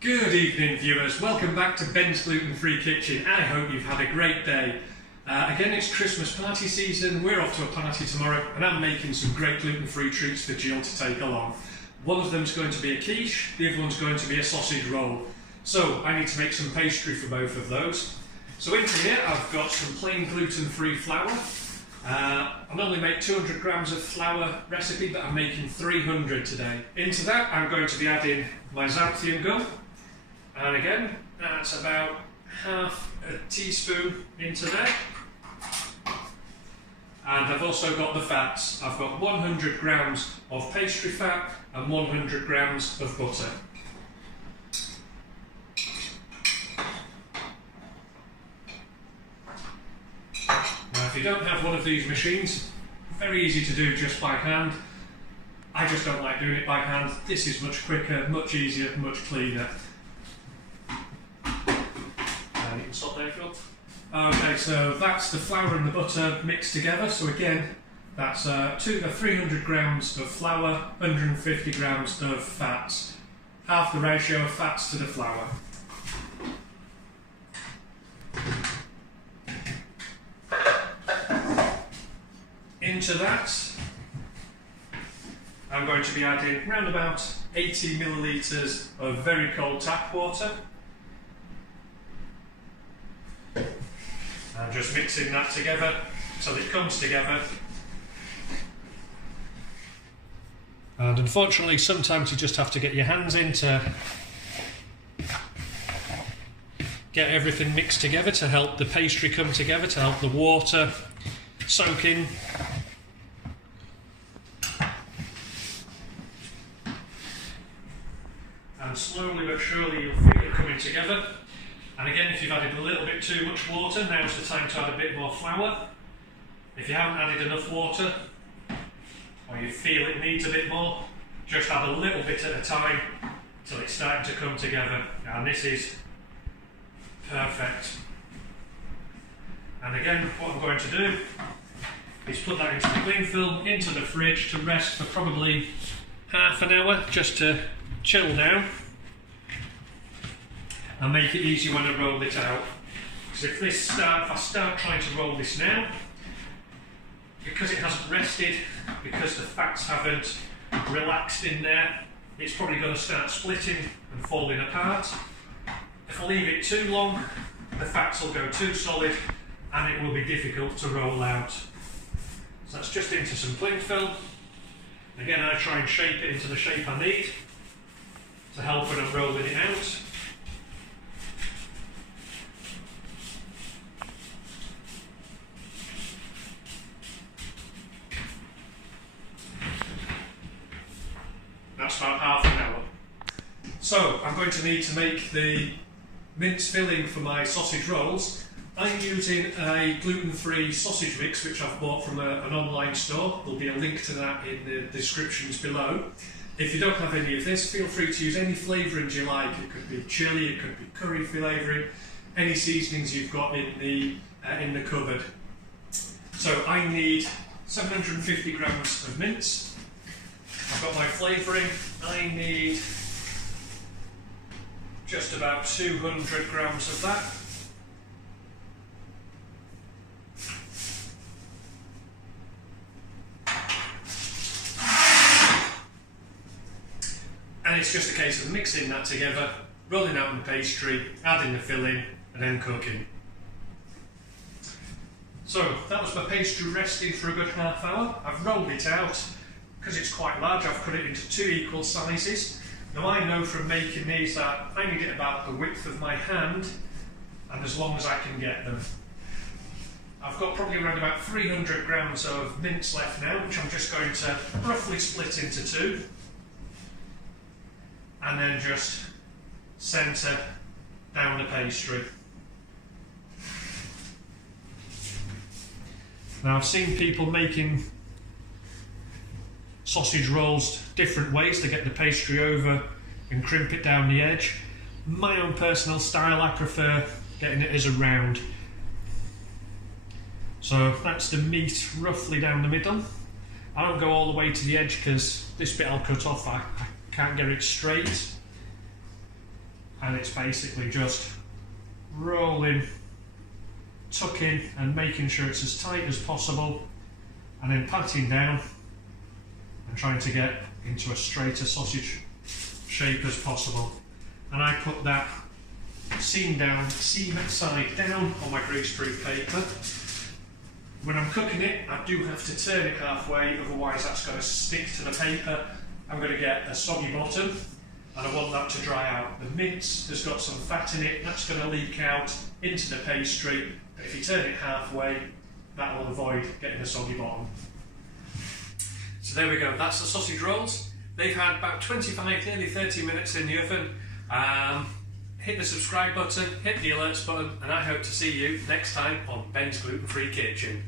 Good evening viewers, welcome back to Ben's Gluten Free Kitchen. I hope you've had a great day. Again, it's Christmas party season, we're off to a party tomorrow and I'm making some great gluten free treats for Jill to take along. One of them's going to be a quiche, the other one's going to be a sausage roll. So I need to make some pastry for both of those. So into here I've got some plain gluten free flour. I normally make 200 grams of flour recipe, but I'm making 300 today. Into that I'm going to be adding my xanthium gum. And again, that's about half a teaspoon into there. And I've also got the fats. I've got 100 grams of pastry fat and 100 grams of butter. Now if you don't have one of these machines, very easy to do just by hand. I just don't like doing it by hand. This is much quicker, much easier, much cleaner. You can stop there if you want. Okay, so that's the flour and the butter mixed together. So again, that's 300 grams of flour, 150 grams of fats. Half the ratio of fats to the flour. Into that, I'm going to be adding around about 80 millilitres of very cold tap water. I'm just mixing that together till it comes together. And unfortunately, sometimes you just have to get your hands in to get everything mixed together to help the pastry come together, to help the water soak in. And slowly but surely you'll feel it coming together. And again, if you've added a little bit too much water, now's the time to add a bit more flour. If you haven't added enough water, or you feel it needs a bit more, just add a little bit at a time till it's starting to come together. And this is perfect. And again, what I'm going to do is put that into the cling film, into the fridge to rest for probably half an hour, just to chill down. And make it easy when I roll it out. Because if I start trying to roll this now, because it hasn't rested, because the fats haven't relaxed in there, it's probably going to start splitting and falling apart. If I leave it too long, the fats will go too solid and it will be difficult to roll out. So that's just into some cling film. Again, I try and shape it into the shape I need to help when I'm rolling it out. That's about half an hour. So I'm going to need to make the mince filling for my sausage rolls. I'm using a gluten-free sausage mix which I've bought from an online store. There'll be a link to that in the descriptions below. If you don't have any of this, feel free to use any flavourings you like. It could be chilli, it could be curry flavouring, any seasonings you've got in the cupboard. So I need 750 grams of mince. I've got my flavouring. I need just about 200 grams of that. And it's just a case of mixing that together, rolling out the pastry, adding the filling, and then cooking. So that was my pastry resting for a good half hour. I've rolled it out. Because it's quite large, I've cut it into two equal sizes. Now I know from making these that I need it about the width of my hand and as long as I can get them. I've got probably around about 300 grams of mince left now, which I'm just going to roughly split into two and then just centre down the pastry. Now I've seen people making sausage rolls different ways to get the pastry over and crimp it down the edge. My own personal style, I prefer getting it as a round. So that's the meat roughly down the middle. I don't go all the way to the edge because this bit I'll cut off, I can't get it straight. and it's basically just rolling, tucking and making sure it's as tight as possible, and then patting down and trying to get into a straighter sausage shape as possible. And I put that seam side down on my greaseproof paper. When I'm cooking it, I do have to turn it halfway, otherwise that's going to stick to the paper. I'm going to get a soggy bottom, and I want that to dry out. The mince has got some fat in it, that's going to leak out into the pastry, but if you turn it halfway, that will avoid getting a soggy bottom. So there we go, that's the sausage rolls. They've had about 25, nearly 30 minutes in the oven. Hit the subscribe button, hit the alerts button, and I hope to see you next time on Ben's Gluten Free Kitchen.